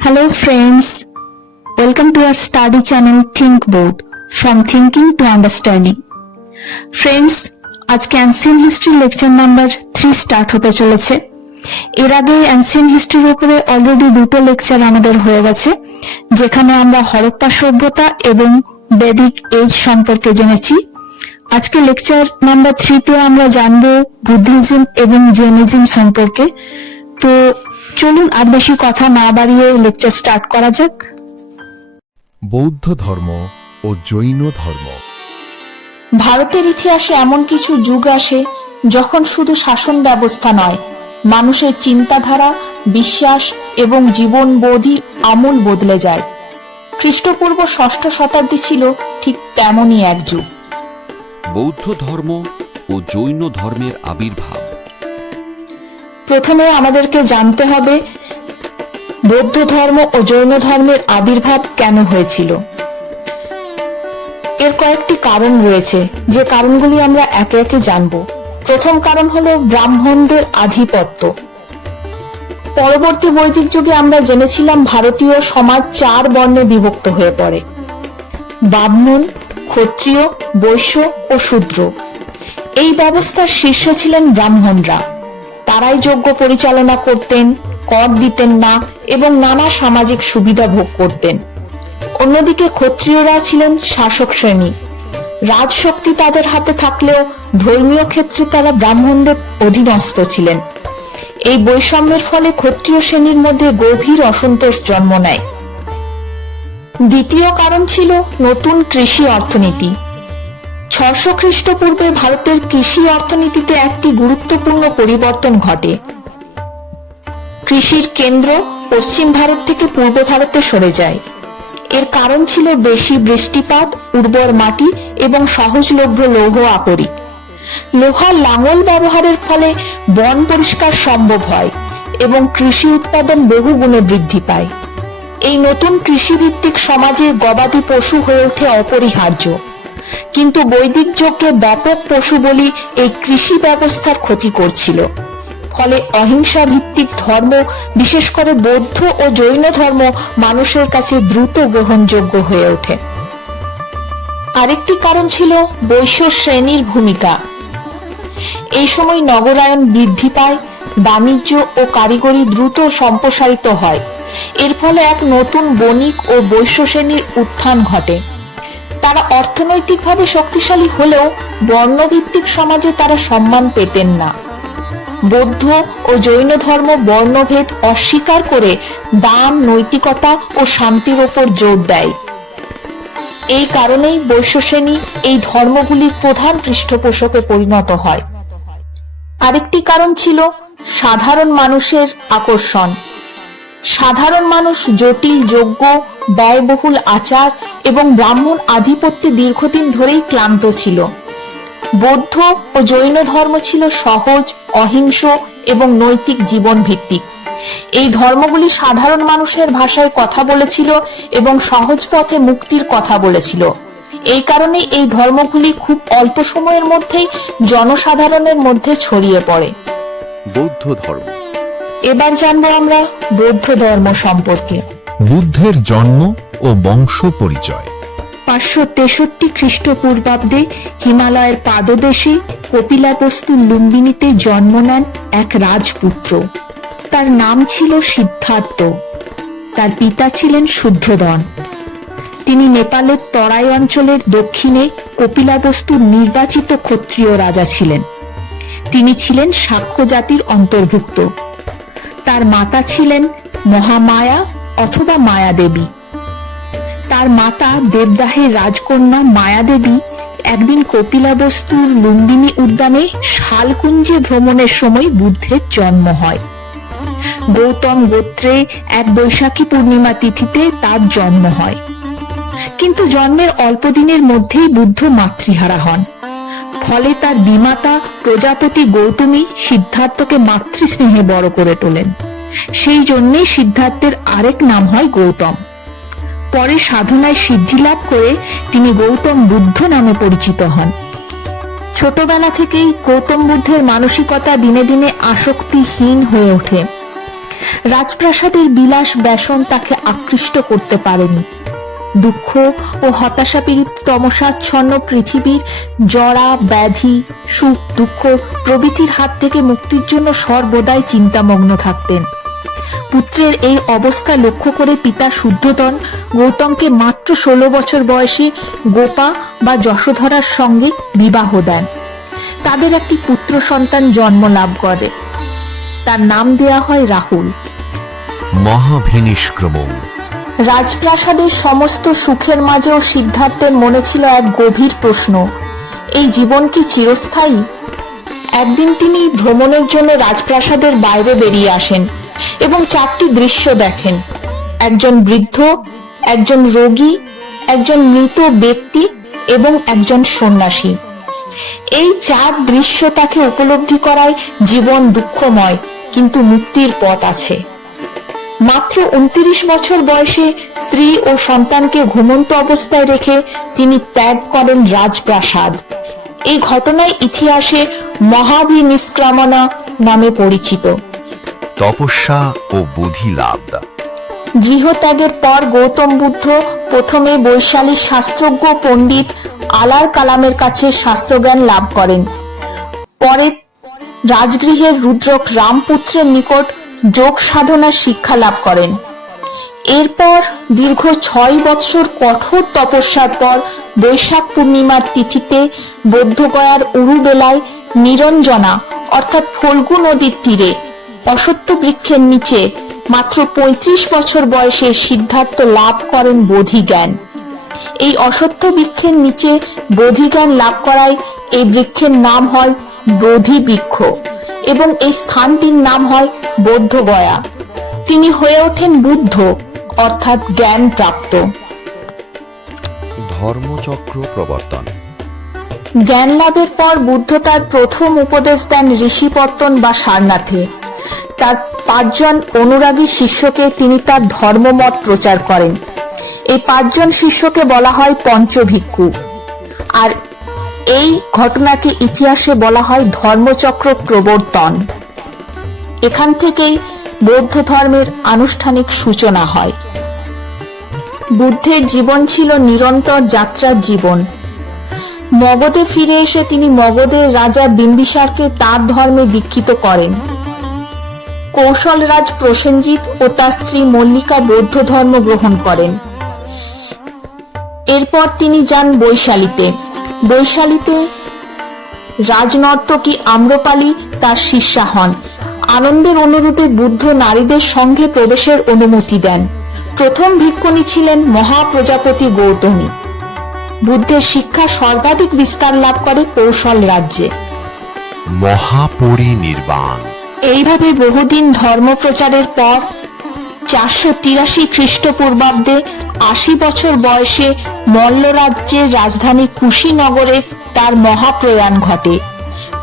Hello friends, welcome to our study channel Think Board from thinking to understanding. Friends, আজকে ancient history lecture number three start হতে চলেছে। এর আগে ancient হিস্ট্রির উপরে already দুটো lecture আমাদের হয়ে গেছে যেখানে আমরা হরপ্পা সভ্যতা এবং বেদিক এজ সম্পর্কে জেনেছি। আজকে লেকচার নাম্বার থ্রিতে আমরা জানব বুদ্ধিজম এবং জেনিজম সম্পর্কে। তো চলুন আর বেশি কথা না বাড়িয়ে লেকচার স্টার্ট করা যাক। বৌদ্ধ ধর্ম ও জৈন ধর্ম। ভারতের ইতিহাসে এমন কিছু যুগ আসে যখন শুধু শাসন ব্যবস্থা নয় মানুষের চিন্তাধারা বিশ্বাস এবং জীবন জীবনবোধই আমূল বদলে যায়। খ্রিস্টপূর্ব ষষ্ঠ শতাব্দী ছিল ঠিক তেমনই এক যুগ। বৌদ্ধ ধর্ম ও জৈন ধর্মের আবির্ভাব। প্রথমে আমাদেরকে জানতে হবে বৌদ্ধ ধর্ম ও জৈন ধর্মের আবির্ভাব কেন হয়েছিল। এর কয়েকটি কারণ রয়েছে, যে কারণগুলি আমরা একে একে জানব। প্রথম কারণ হলো ব্রাহ্মণদের আধিপত্য। পরবর্তী বৈদিক যুগে আমরা জেনেছিলাম ভারতীয় সমাজ চার বর্ণে বিভক্ত হয়ে পড়ে। ব্রাহ্মণ ক্ষত্রিয়, বৈশ্য ও শূদ্র। এই ব্যবস্থার শীর্ষ ছিলেন ব্রাহ্মণরা। তারাই যোগ্য পরিচালনা করতেন, কর দিতেন না এবং নানা সামাজিক সুবিধা ভোগ করতেন। অন্যদিকে ক্ষত্রিয়রা ছিলেন শাসক শ্রেণি। রাজশক্তি তাদের হাতে থাকলেও ধর্মীয় ক্ষেত্রে তারা ব্রাহ্মণদের অধীনস্থ ছিলেন। এই বৈষম্যের ফলে ক্ষত্রিয় শ্রেণির মধ্যে গভীর অসন্তোষ জন্ম নেয়। দ্বিতীয় কারণ ছিল নতুন কৃষি অর্থনীতি। ছশো খ্রিস্টপূর্বে ভারতের কৃষি অর্থনীতিতে একটি গুরুত্বপূর্ণ পরিবর্তন ঘটে। কৃষির কেন্দ্র পশ্চিম ভারত থেকে পূর্ব ভারতে সরে যায়। এর কারণ ছিল বেশি বৃষ্টিপাত, উর্বর মাটি এবং সহজলভ্য লৌহ আকরিক। লোহার লাঙল ব্যবহারের ফলে বন পরিষ্কার সম্ভব হয় এবং কৃষি উৎপাদন বহু গুণে বৃদ্ধি পায়। এই নতুন কৃষিভিত্তিক সমাজে গবাদি পশু হয়ে ওঠে অপরিহার্য। কিন্তু বৈদিক যজ্ঞে ব্যাপক পশু বলি এই কৃষি ব্যবস্থার ক্ষতি করছিল। ফলে অহিংসা ভিত্তিক ধর্ম, বিশেষ করে বৌদ্ধ ও জৈন ধর্ম মানুষের কাছে দ্রুত গ্রহণযোগ্য হয়ে ওঠে। আরেকটি কারণ ছিল বৈশ্য শ্রেণির ভূমিকা। এই সময় নগরায়ন বৃদ্ধি পায়, বাণিজ্য ও কারিগরি দ্রুত সম্প্রসারিত হয়। এর ফলে এক নতুন বণিক ও বৈশ্য শ্রেণির উত্থান ঘটে। তারা অর্থনৈতিকভাবে শক্তিশালী হলেও বর্ণভিত্তিক সমাজে তারা সম্মান পেতেন না। বৌদ্ধ ও জৈন ধর্ম বর্ণভেদ অস্বীকার করে দান, নৈতিকতা ও শান্তির ওপর জোর দেয়। এই কারণেই বৈশ্য শ্রেণি এই ধর্মগুলির প্রধান পৃষ্ঠপোষকে পরিণত হয়। আরেকটি কারণ ছিল সাধারণ মানুষের আকর্ষণ। সাধারণ মানুষ জটিল, যোগ্য, ব্যয়বহুল আচার এবং ব্রাহ্মণ আধিপত্যে দীর্ঘদিন ধরেই ক্লান্ত ছিল। বৌদ্ধ ও জৈন ধর্ম ছিল সহজ, অহিংস এবং নৈতিক জীবন ভিত্তিক এই ধর্মগুলি সাধারণ মানুষের ভাষায় কথা বলেছিল এবং সহজ পথে মুক্তির কথা বলেছিল। এই কারণে এই ধর্মগুলি খুব অল্প সময়ের মধ্যেই জনসাধারণের মধ্যে ছড়িয়ে পড়ে। বৌদ্ধ ধর্ম এবার জানব আমরা বৌদ্ধ ধর্ম সম্পর্কে। বুদ্ধের জন্ম ও বংশ পরিচয়। পাঁচশো তেষট্টি খ্রিস্টপূর্বাব্দে হিমালয়ের পাদদেশে কপিলাবস্তু লুম্বিনীতে জন্ম নেন এক রাজপুত্র। তার নাম ছিল সিদ্ধার্থ। তার পিতা ছিলেন শুদ্ধোদন তিনি নেপালের তরাই অঞ্চলের দক্ষিণে কপিলাবস্তুর নির্বাচিত ক্ষত্রিয় রাজা ছিলেন। তিনি ছিলেন সাক্ষ্য জাতির অন্তর্ভুক্ত। তার মাতা ছিলেন মহামায়া অথবা মায়াদেবী। তার মাতা দেবদাহের রাজকন্যা মায়াদেবী একদিন কপিলাবস্তুর লুম্বিনী উদ্যানে শালকুঞ্জে ভ্রমণের সময় বুদ্ধের জন্ম হয়। গৌতম গোত্রে এক বৈশাখী পূর্ণিমা তিথিতে তার জন্ম হয়। কিন্তু জন্মের অল্প দিনের মধ্যেই বুদ্ধ মাতৃহারা হন। ফলে তার বিমাতা প্রজাপতি গৌতমী সিদ্ধার্থকে মাতৃস্নেহে বড় করে তোলেন। সেই জন্যেই সিদ্ধার্থের আরেক নাম হয় গৌতম। পরে সাধনায় সিদ্ধি লাভ করে তিনি গৌতম বুদ্ধ নামে পরিচিত হন। ছোটবেলা থেকেই গৌতম বুদ্ধের মানসিকতা দিনে দিনে আসক্তিহীন হয়ে ওঠে। রাজপ্রাসাদের বিলাস ব্যসন তাকে আকৃষ্ট করতে পারেনি। দুঃখ ও হতাশাপীড়িত তমসাচ্ছন্ন পৃথিবীর জরা, ব্যাধি, সুখ, দুঃখ প্রভৃতির হাত থেকে মুক্তির জন্য সর্বদাই চিন্তামগ্ন থাকতেন। পুত্রের এই অবস্থা লক্ষ্য করে পিতা শুদ্ধতন গৌতমকে মাত্র ষোলো বছর বয়সে গোপা বা যশোধরার সঙ্গে বিবাহ দেন। তাদের একটি পুত্র সন্তান জন্ম লাভ করে। তার নাম দেয়া হয় রাহুল। মহাভিনিষ্ক্রমণ। রাজপ্রাসাদের সমস্ত সুখের মাঝেও সিদ্ধার্থের মনে ছিল এক গভীর প্রশ্ন। এই জীবন কি চিরস্থায়ী? একদিন তিনি ভ্রমণের জন্য রাজপ্রাসাদের বাইরে বেরিয়ে আসেন এবং চারটি দৃশ্য দেখেন। একজন বৃদ্ধ, একজন রোগী, একজন মৃত ব্যক্তি এবং একজন সন্ন্যাসী। এই চার দৃশ্য তাকে উপলব্ধি করায় জীবন দুঃখময়, কিন্তু মুক্তির পথ আছে। মাত্র উনত্রিশ বছর বয়সে স্ত্রী ও সন্তানকে ঘুমন্ত অবস্থায় রেখে তিনি ত্যাগ করেন রাজপ্রাসাদ। এই ঘটনায় ইতিহাসে মহাভিনিষ্ক্রমণা নামে পরিচিত। তপস্যা ও বুদ্ধি লাভ। গৃহত্যাগের পর গৌতম বুদ্ধ প্রথমে বৈশালীর শাস্ত্রজ্ঞ পণ্ডিত আলার কালামের কাছে শাস্ত্রজ্ঞান লাভ করেন। পরে রাজগৃহের রুদ্রক রামপুত্রের নিকট যোগ সাধনার শিক্ষা লাভ করেন। এরপর দীর্ঘ ছয় বৎসর কঠোর তপস্যার পর বৈশাখ পূর্ণিমার তিথিতে বৌদ্ধগয়ার উরুবেলায় নিরঞ্জনা, অর্থাৎ ফল্গু নদীর তীরে অসত্য বৃক্ষের নিচে মাত্র ৩৫ বছর বয়সে সিদ্ধার্থ লাভ করেন বোধি জ্ঞান এই অসত্য বৃক্ষের নিচে বোধি জ্ঞান লাভ করায় এই বৃক্ষের নাম হয় বোধি বৃক্ষ এবং এই স্থানটির নাম হয় বৌদ্ধগয়া। তিনি হয়ে ওঠেন বুদ্ধ অর্থাৎ জ্ঞান প্রাপ্ত ধর্মচক্র প্রবর্তন। জ্ঞান লাভের পর বুদ্ধ তার প্রথম উপদেশ দেন ঋষিপত্তন বা সারনাথে। তার পাঁচজন অনুরাগী শিষ্যকে তিনি তার ধর্মমত প্রচার করেন। এই পাঁচজন শিষ্যকে বলা হয় পঞ্চভিক্ষু। আর এই ঘটনাকে ইতিহাসে বলা হয় ধর্মচক্র প্রবর্তন। এখান থেকেই বৌদ্ধ ধর্মের আনুষ্ঠানিক সূচনা হয়। বুদ্ধের জীবন ছিল নিরন্তর যাত্রার জীবন। মগধে ফিরে এসে তিনি মগধের রাজা বিম্বিসারকে তার ধর্মে দীক্ষিত করেন। কৌশলরাজ প্রসেনজিৎ ও তার স্ত্রী মল্লিকা বৌদ্ধ ধর্ম গ্রহণ করেন। এরপর তিনি যান বৈশালীতে। বৈশালীতে রাজনর্তকী আম্রপালি তার শিষ্যা হন। আনন্দের অনুরোধে বুদ্ধ নারীদের সঙ্গে প্রবেশের অনুমতি দেন। প্রথম ভিক্ষুণী ছিলেন মহাপ্রজাপতি গৌতমী। বুদ্ধের শিক্ষা সর্বাধিক বিস্তার লাভ করে কৌশল রাজ্যে। মহাপরিনির্বাণ। এইভাবে বহুদিন ধর্ম প্রচারের পর চারশো তিরাশি খ্রিস্টপূর্বাব্দে আশি বছর বয়সে মল্ল রাজ্যের রাজধানী কুশীনগরে তার মহাপ্রয়াণ ঘটে।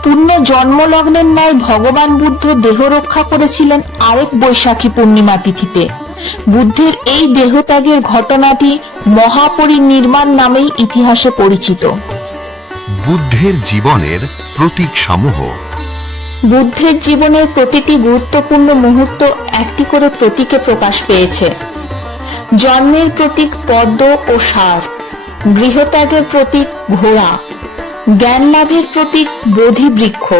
পুণ্য জন্মলগ্নের ন্যায় ভগবান বুদ্ধ দেহ রক্ষা করেছিলেন আরেক বৈশাখী পূর্ণিমা তিথিতে। বুদ্ধের এই দেহত্যাগের ঘটনাটি মহাপরিনির্মাণ নামেই ইতিহাসে পরিচিত। বুদ্ধের জীবনের প্রতীক সমূহ বুদ্ধের জীবনের প্রতিটি গুরুত্বপূর্ণ মুহূর্ত একটি করে প্রতীকে প্রকাশ পেয়েছে। জন্মের প্রতীক পদ্ম ও সার গৃহত্যাগের প্রতীক ঘোড়া জ্ঞান লাভের প্রতীক বোধি বৃক্ষ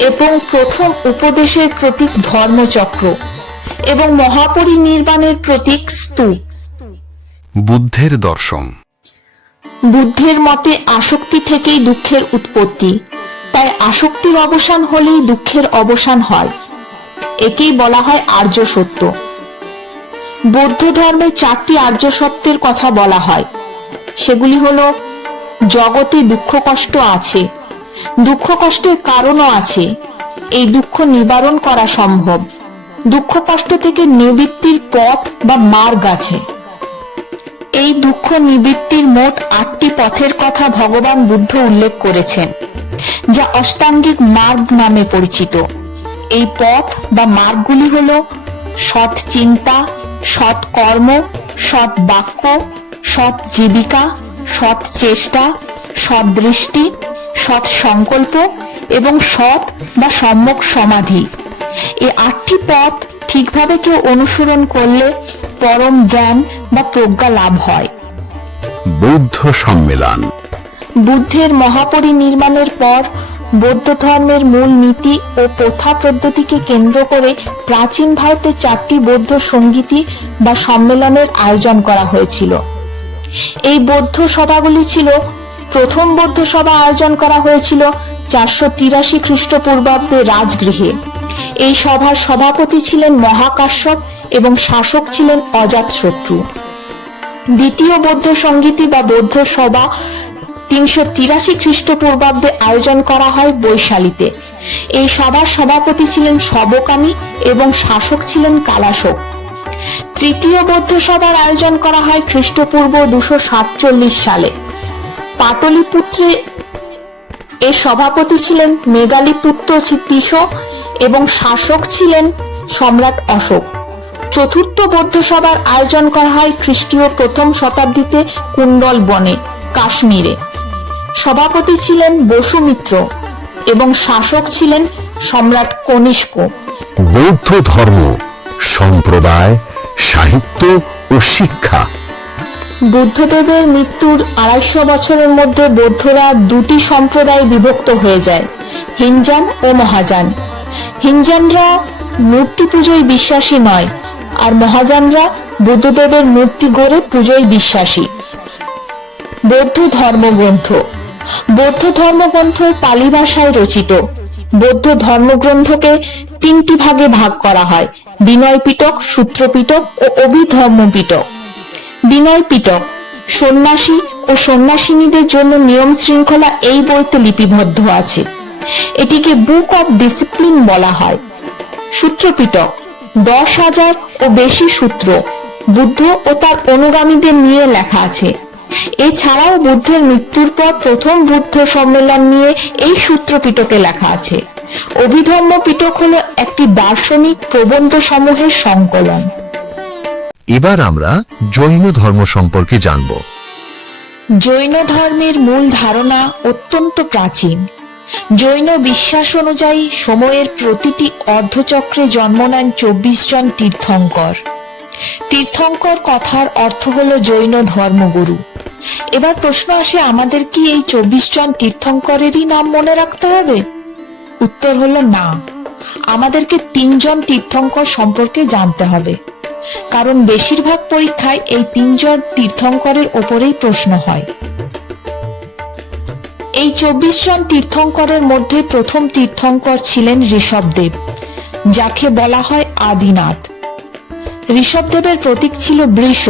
এবং প্রথম উপদেশের প্রতীক ধর্মচক্র এবং মহাপরিনির্বাণের প্রতীক স্তূপ। বুদ্ধের দর্শন। বুদ্ধের মতে আসক্তি থেকেই দুঃখের উৎপত্তি। তাই আসক্তির অবসান হলেই দুঃখের অবসান হয়। একেই বলা হয় আর্য সত্য। বৌদ্ধ ধর্মে চারটি আর্য সত্যের কথা বলা হয়। সেগুলি হল, জগতে দুঃখ কষ্ট আছে, দুঃখ কষ্টের কারণও আছে, এই দুঃখ নিবারণ করা সম্ভব। দুঃখ কষ্ট থেকে নিবৃত্তির পথ বা মার্গ আছে। এই দুঃখ নিবৃত্তির মোট আটটি পথের কথা ভগবান বুদ্ধ উল্লেখ করেছেন। যা অষ্টাঙ্গিক মার্গ নামে পরিচিত। এই পথ বা মার্গগুলি হল সৎ চিন্তা, সৎ কর্ম, সৎ বাক্য, সৎ জীবিকা, সৎ চেষ্টা, সৎ দৃষ্টি, সৎ সংকল্প এবং সৎ বা সম্যক সমাধি। এই আটটি পথ ঠিকভাবে কেউ অনুসরণ করলে পরম জ্ঞান বা প্রজ্ঞা লাভ হয়। বৌদ্ধ সম্মেলন। বুদ্ধের মহাপরিনির্মাণের পর বৌদ্ধ ধর্মের মূল নীতি ও প্রথা পদ্ধতিকে কেন্দ্র করে প্রাচীন ভারতে চারটি বৌদ্ধ সঙ্গীতি বা সম্মেলনের আয়োজন করা হয়েছিল। এই বৌদ্ধ সভাগুলি ছিল, প্রথম বৌদ্ধ সভা আয়োজন করা হয়েছিল চারশো তিরাশি খ্রিস্টপূর্বাব্দে রাজগৃহে। এই সভার সভাপতি ছিলেন মহাকাশ্যপ এবং শাসক ছিলেন অজাতশত্রু। দ্বিতীয় বৌদ্ধ সঙ্গীতি বা বৌদ্ধ সভা তিনশো তিরাশি খ্রিস্টপূর্বাব্দে আয়োজন করা হয় বৈশালীতে। এই সভার সভাপতি ছিলেন সবকামী এবং শাসক ছিলেন কালাশোক। তৃতীয় বৌদ্ধ সভার আয়োজন করা হয় খ্রিস্টপূর্ব দুশো সাতচল্লিশ সালে। পাটলিপুত্রে এর সভাপতি ছিলেন মেঘালিপুত্র তিস এবং শাসক ছিলেন সম্রাট অশোক। চতুর্থ বৌদ্ধ সভার আয়োজন করা হয় খ্রিস্টীয় প্রথম শতাব্দীতে কুণ্ডল বনে, কাশ্মীরে। সভাপতি ছিলেন বসুমিত্র এবং শাসক ছিলেন সম্রাট কনিষ্ক। বৌদ্ধ ধর্ম সম্প্রদায় সাহিত্য ও শিক্ষা। বুদ্ধদেবের মৃত্যুর আড়াইশো বছরের মধ্যে বৌদ্ধরা দুটি সম্প্রদায় বিভক্ত হয়ে যায় হিনজান ও মহাযান হিনজানরা মূর্তি পুজোয় বিশ্বাসী নয় আর মহাযানরা বুদ্ধদেবের মূর্তি গড়ে পুজোয় বিশ্বাসী। বৌদ্ধ ধর্মগ্রন্থ বৌদ্ধ ধর্মগ্রন্থ পালি ভাষায় রচিত। বৌদ্ধ ধর্মগ্রন্থকে তিনটি ভাগে ভাগ করা হয়, বিনয় পিটক সূত্র পিটক ও অভিধর্ম পিটক বিনয় পিটক, সন্ন্যাসী ও সন্ন্যাসিনীদের জন্য নিয়ম শৃঙ্খলা এই বইতে লিপিবদ্ধ আছে। এটিকে বুক অব ডিসিপ্লিন বলা হয়। সূত্রপিটক, দশ হাজার ও বেশি সূত্র, বুদ্ধ ও তার অনুগামীদের নিয়ে লেখা আছে। এছাড়াও বুদ্ধের মৃত্যুর পর প্রথম বুদ্ধ সম্মেলন নিয়ে এই সূত্রপিটকে লেখা আছে। অভিধর্ম পিটক হলো একটি দার্শনিক প্রবন্ধ সমূহের সংকলন। এবার আমরা জৈন ধর্ম সম্পর্কে জানব। জৈন ধর্মের মূল ধারণা অত্যন্ত প্রাচীন। জৈন বিশ্বাস অনুযায়ী সময়ের প্রতিটি অর্ধচক্রে জন্ম নেন চব্বিশ জন তীর্থঙ্কর। তীর্থঙ্কর কথার অর্থ হল জৈন ধর্মগুরু। এবার প্রশ্ন আসে, আমাদের কি এই চব্বিশ জন তীর্থঙ্করেরই নাম মনে রাখতে হবে? উত্তর হলো না। আমাদেরকে তিনজন তীর্থঙ্কর সম্পর্কে জানতে হবে। কারণ বেশিরভাগ পরীক্ষায় এই তিনজন তীর্থঙ্করের ওপরেই প্রশ্ন হয়। এই চব্বিশ জন তীর্থঙ্করের মধ্যে প্রথম তীর্থঙ্কর ছিলেন ঋষভদেব, যাকে বলা হয় আদিনাথ। ঋষভদেবের প্রতীক ছিল বৃষ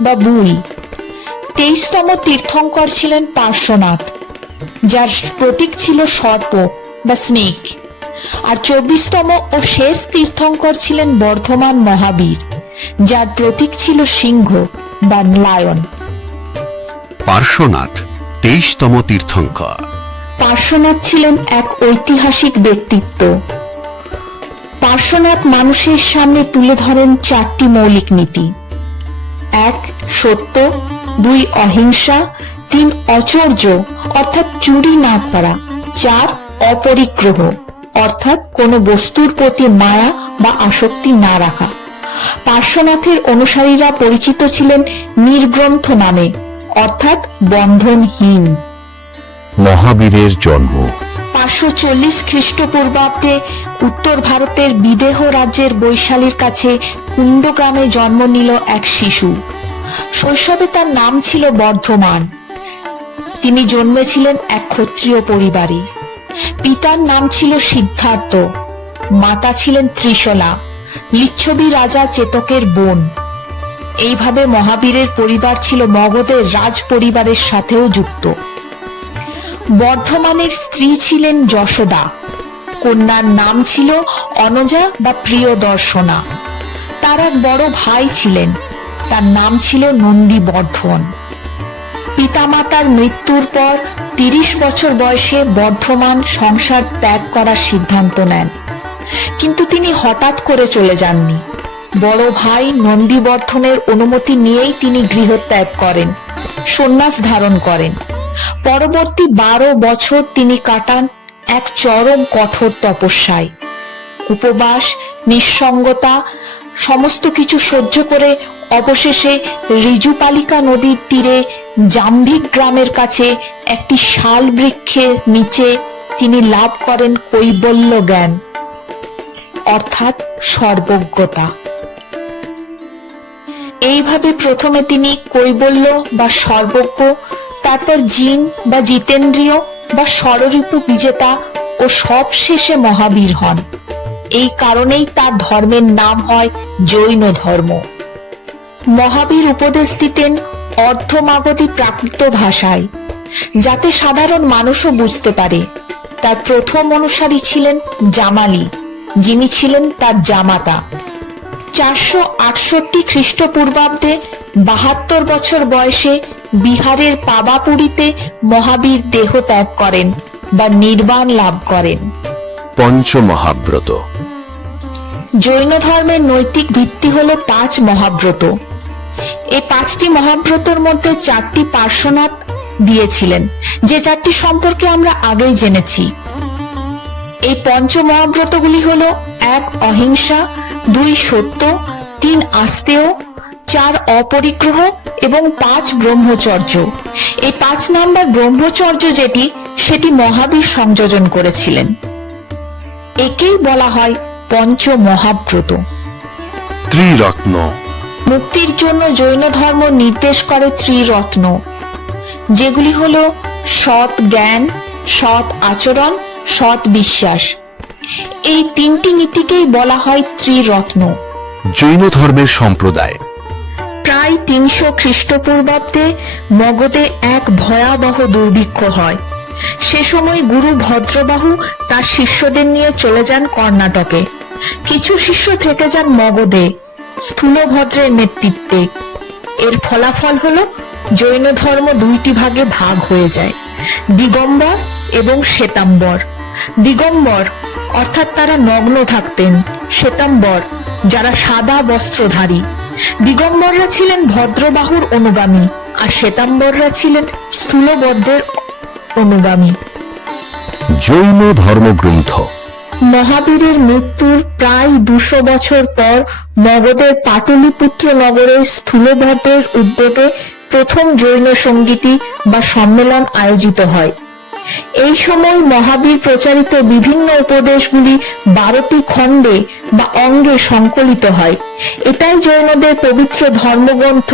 বা বুল। তেইশতম তীর্থঙ্কর ছিলেন পার্শ্বনাথ যার প্রতীক ছিল সর্প বা স্নেক। আর চব্বিশতম ও শেষ তীর্থঙ্কর ছিলেন বর্ধমান মহাবীর যার প্রতীক ছিল সিংহ বা লায়ন। পার্শ্বনাথ তেইশতম তীর্থঙ্কর। পার্শ্বনাথ ছিলেন এক ঐতিহাসিক ব্যক্তিত্ব। পার্শ্বনাথ মানুষের সামনে তুলে ধরেন চারটি মৌলিক নীতি। এক, সত্য। দুই, অহিংসা। তিন, অচর্য, অর্থাৎ চুরি না করা। চার, অপরিগ্রহ, অর্থাৎ কোনো বস্তুর প্রতি মায়া বা আসক্তি না রাখা। পার্শ্বনাথের অনুসারীরা পরিচিত ছিলেন নির্গ্রন্থ নামে, অর্থাৎ বন্ধনহীন। মহাবীরের জন্ম। পাঁচশো চল্লিশ খ্রিস্টপূর্বাব্দে উত্তর ভারতের বিদেহ রাজ্যের বৈশালীর কাছে কুণ্ড গ্রামে জন্ম নিল এক শিশু। শৈশবে তার নাম ছিল বর্ধমান। তিনি জন্মেছিলেন এক ক্ষত্রিয় পরিবারে। পিতার নাম ছিল সিদ্ধার্থ, মাতা ছিলেন ত্রিশলা, লিচ্ছবি রাজা চেতকের বোন। এইভাবে মহাবীরের পরিবার ছিল মগধের রাজ পরিবারের সাথেও যুক্ত। বর্ধমানের স্ত্রী ছিলেন যশোদা। কন্যার নাম ছিল অনজা বা প্রিয় দর্শনা তার এক বড় ভাই ছিলেন। তার নাম ছিল নন্দী বর্ধন। পিতামাতার মৃত্যুর পর তিরিশ বছর বয়সে বর্ধমান সংসার ত্যাগ করার সিদ্ধান্ত নেন। কিন্তু তিনি হঠাৎ করে চলে যাননি। বড় ভাই নন্দীবর্ধনের অনুমতি নিয়েই তিনি গৃহত্যাগ করেন। সন্ন্যাস ধারণ করেন। পরবর্তী বারো বছর তিনি কাটান এক চরম কঠোর তপস্যায়। উপবাস, নিঃসঙ্গতা, সমস্ত কিছু সহ্য করে অবশেষে রিজুপালিকা নদীর তীরে জাম্ভিক গ্রামের কাছে একটি শাল বৃক্ষের নিচে তিনি লাভ করেন কৈবল্য জ্ঞান, অর্থাৎ সর্বজ্ঞতা। এইভাবে প্রথমে তিনি কৈবল্য বা সর্বজ্ঞ তারপর জিন বা জিতেন্দ্রীয় বা ষড়রিপু বিজেতা ও সবশেষে মহাবীর হন। এই কারণেই তার ধর্মের নাম হয় জৈন ধর্ম। মহাবীর উপদেশ দিতেন অর্ধমাগধী প্রাকৃত ভাষায়, যাতে সাধারণ মানুষও বুঝতে পারে। তার প্রথম অনুসারী ছিলেন জামালি, যিনি ছিলেন তার জামাতা। চারশো আটষট্টি খ্রিস্টপূর্বাব্দে বাহাত্তর বছর বয়সে বিহারের পাবাপুরীতে মহাবীর দেহ ত্যাগ করেন বা নির্বাণ লাভ করেন। পঞ্চমহাব্রত। জৈন ধর্মের নৈতিক ভিত্তি হল পাঁচ মহাব্রত। এই পাঁচটি মহাব্রতর মধ্যে চারটি পার্শ্বনাথ দিয়েছিলেন যে চারটি সম্পর্কে আমরা আগেই জেনেছি। এই পঞ্চ মহাব্রতগুলি হল এক অহিংসা দুই সত্য তিন আস্তেয় চার অপরিগ্রহ এবং পাঁচ ব্রহ্মচর্য। এই পাঁচ নাম্বার ব্রহ্মচর্য যেটি সেটি মহাবীর সংযোজন করেছিলেন। একেই বলা হয় পঞ্চ মহাব্রত ত্রিরত্ন। মুক্তির জন্য জৈন ধর্ম নির্দেশ করে ত্রিরত্ন যেগুলি হল সৎ জ্ঞান সৎ আচরণ সৎ বিশ্বাস। এই তিনটি নীতিকেই বলা হয় ত্রিরত্ন। জৈন ধর্মের সম্প্রদায়। প্রায় তিনশো খ্রিস্টপূর্বাব্দে মগধে এক ভয়াবহ দুর্ভিক্ষ হয়। সে সময় গুরু ভদ্রবাহু তার শিষ্যদের নিয়ে চলে যান কর্ণাটকে। কিছু শিষ্য থেকে যান মগধে, স্থূলভদ্রের নেতৃত্বে। এর ফলাফল হল, জৈন ধর্ম দুইটি ভাগে ভাগ হয়ে যায়, দিগম্বর এবং শ্বেতাম্বর। দিগম্বর, অর্থাৎ তারা নগ্ন থাকতেন, শ্বেতাম্বর, যারা সাদা বস্ত্রধারী। দিগম্বররা ছিলেন ভদ্রবাহুর অনুগামী আর শ্বেতাম্বররা ছিলেন স্থূলবদ্ধের অনুগামী। জৈন ধর্মগ্রন্থ। মহাবীরের মৃত্যুর প্রায় দুশো বছর পর মগধের পাটলিপুত্র নগরের স্থূলভদ্রের উদ্যোগে প্রথম জৈন সঙ্গীতি বা সম্মেলন আয়োজিত হয়। এই সময় মহাবীর প্রচারিত বিভিন্ন উপদেশগুলি বারোটি খণ্ডে বা অঙ্গে সংকলিত হয়। এটাই জৈনদের পবিত্র ধর্মগ্রন্থ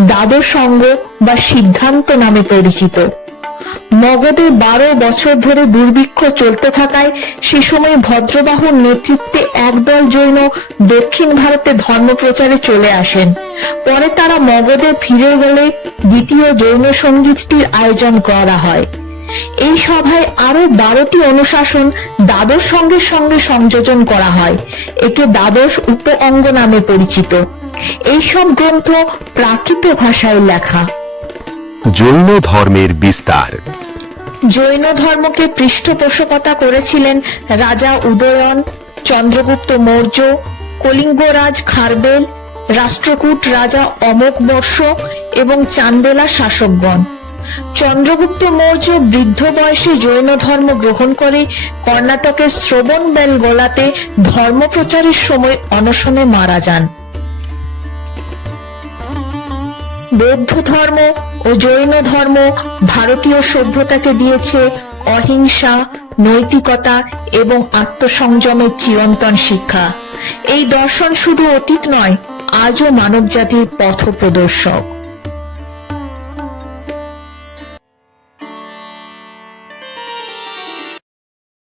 দ্বাদশ অঙ্গ বা সিদ্ধান্ত নামে পরিচিত। মগধে বারো বছর ধরে দুর্ভিক্ষ চলতে থাকায় সে সময় ভদ্রবাহুর নেতৃত্বে একদল জৈন দক্ষিণ ভারতে ধর্ম প্রচারে চলে আসেন। পরে তারা মগধে ফিরে গেলে দ্বিতীয় জৈন সঙ্গীতটির আয়োজন করা হয়। এই সভায় আরও বারোটি অনুশাসন দ্বাদশ সঙ্গের সঙ্গে সংযোজন করা হয়। একে দ্বাদশ উপ অঙ্গ নামে পরিচিত। এইসব গ্রন্থ প্রাকৃত ভাষায় লেখা। জৈন ধর্মের বিস্তার। জৈন ধর্মকে পৃষ্ঠপোষকতা করেছিলেন রাজা উদয়ন চন্দ্রগুপ্ত মৌর্য কলিঙ্গরাজ খারবেল রাষ্ট্রকূট রাজা অমোক বর্ষ এবং চান্দেলা শাসকগণ। চন্দ্রগুপ্ত মৌর্য বৃদ্ধ বয়সে জৈন ধর্ম গ্রহণ করে কর্ণাটকের শ্রবণ বেল গোলাতে ধর্ম প্রচারের সময় অনশনে মারা যান। বৌদ্ধ ধর্ম ও জৈন ধর্ম ভারতীয় সভ্যতাকে দিয়েছে অহিংসা, নৈতিকতা এবং আত্মসংযমের চিরন্তন শিক্ষা। এই দর্শন শুধু অতীত নয়, আজও মানবজাতির পথ প্রদর্শক